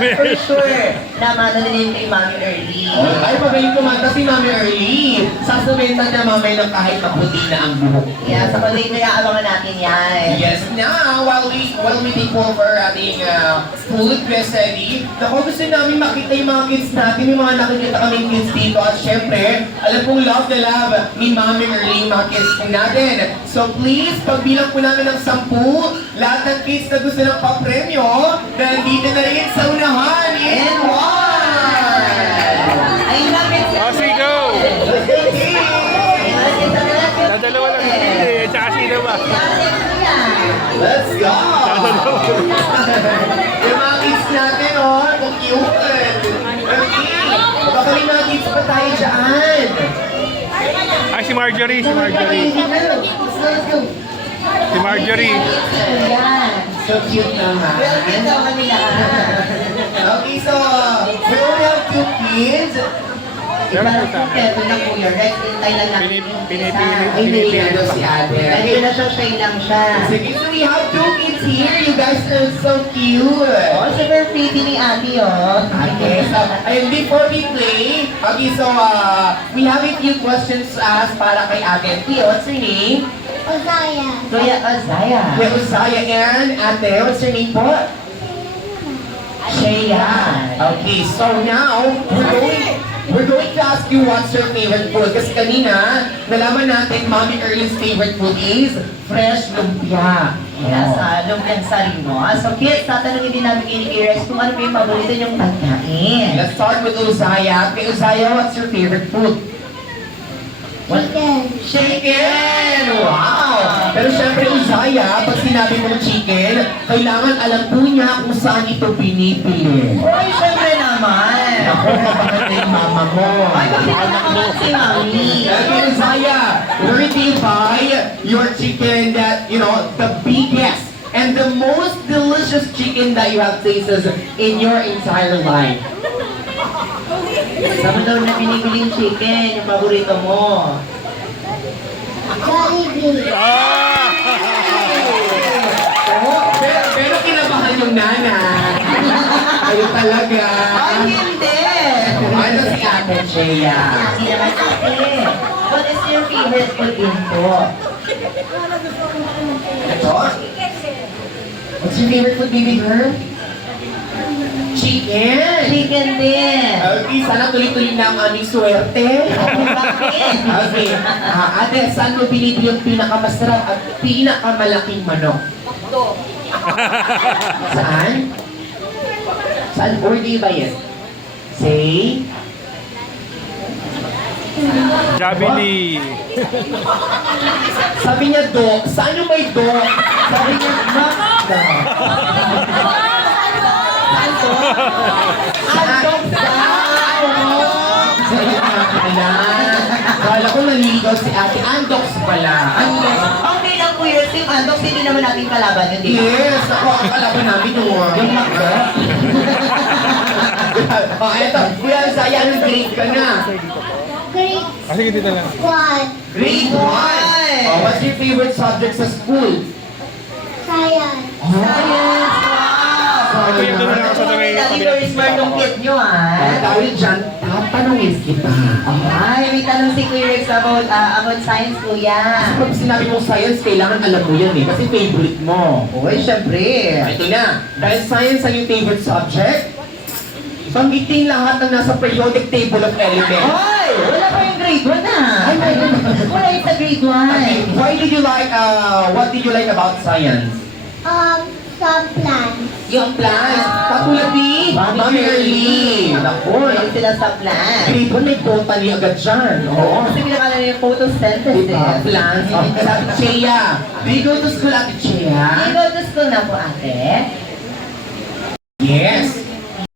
For sure, naman na din kay Mami Early. Ay, magaling kumanta si Mami Early. Sasabihin niya mamay na kahit maputi na ang buhok. Yeah, sa pag kaya abangan natin yan. Yes, now, while we take over ating food recipe, naku, gusto namin makita yung mga kids natin, yung mga nakikita kaming kids dito. At syempre, alam kong love na love ni Mami Early, mga kids natin. So please, pagbilang po namin ng 10, lahat ng kids na gusto ng papremyo, nandito na rin sa unahan in 1! Ayun na, kids. Aussie, go! Dadalawa lang si Pili, tsaka sino ba? Let's go! Yung mga kids natin, oh, kung cute. Okay, baka may mga kids pa tayo dyan. Ay, si Marjorie, si Marjorie. Si Marjorie. Yan. So cute naman. Welcome sa kanila. Okay, so we only have 2 kids. Meron po sa akin. Ito na po yun. Right, hintay lang natin. Ay, nililado si ate. Dahil na siya, shy lang siya. Sige, so we have 2 kids here. You guys are so cute. Oh, super pretty ni ate, oh. Okay, so, and before we play, okay, so, we have a few questions to ask para kay Ate. Tia, what's your name? Kuya Ozaya. Kuya Uzaya, and Ate, what's your name po? Shea. Okay, so now, we're going to ask you what's your favorite food. Kasi kanina, nalaman natin, Mommy Early's favorite food is fresh lumpia. Yes, lumpiang sarino. So kids, tatanungin din namin kay Rex kung ano ba yung paborito niyong pagkain. Let's start with Uzaya. Kay Uzaya, what's your favorite food? Chicken! Wow! Pero syempre, Uzaya, pag sinabi mo ng chicken, kailangan alam po niya kung saan ito pinipili. Uy, syempre naman. Ako, kapag na yung mama mo. Ay, bakit naman si Mami? Okay, Uzaya, where do you buy your chicken that, you know, the biggest and the most delicious chicken that you have tasted in your entire life? Saan mo daw na binibili yung chicken, yung paborito mo? Ah! Oh, pero kinabahan yung nana. Kayo talaga. Ay, hindi. Ano si Ate Shea? Hindi naman ate. What is your favorite food ito? Ito? What's your favorite food, baby girl? Chicken! Chicken din. Okay, sana tuloy-tuloy na ang aming swerte. Bakit? Okay, ate, saan mo binibili yung pinakamasarap at pinakamalaking manok? Saan? Saan? Where do you buy it? Say? Jabili. Sabi niya, Dok. Saan yung may Dok? Sabi niya, Makda. Andok Kala ko naliligaw si ate. Andoks pala. Andoks. Okay lang po yun. Si Andox, hindi naman natin kalaban yun, di ba? Yes, ako ang kalaban namin yung Makda. Oh, eto. Kuya Zaya, anong grade ka na? Ah, sige, dito lang. Grade 1. Oh, what's your favorite subject sa school? Science. Ito yung doon ako sa may Dali very smart yung kid nyo, Dahil dyan, tatanungin kita. Ay, may tanong si Kuya Rex about science, kuya. Pag sinabi mong science, kailangan alam mo yan eh. Kasi favorite mo. Uy, syempre. Ito na. Dahil science ang yung favorite subject, banggitin lahat ng nasa periodic table of elements. Ay, wala pa yung grade 1 na. Ay, meron. Wala yung sa grade 1. Okay, why did you like, what did you like about science? Some plants. Yung plants. Katulad ni Mami Early. Naku, Ayun sila sa plan. grade 1 may botany agad dyan. Oo. Kasi pinakala niya yung photosynthesis. Diba? Plants. Ate Chea. Do you go to school, Ate Chea? You go to school na po, ate. Yes.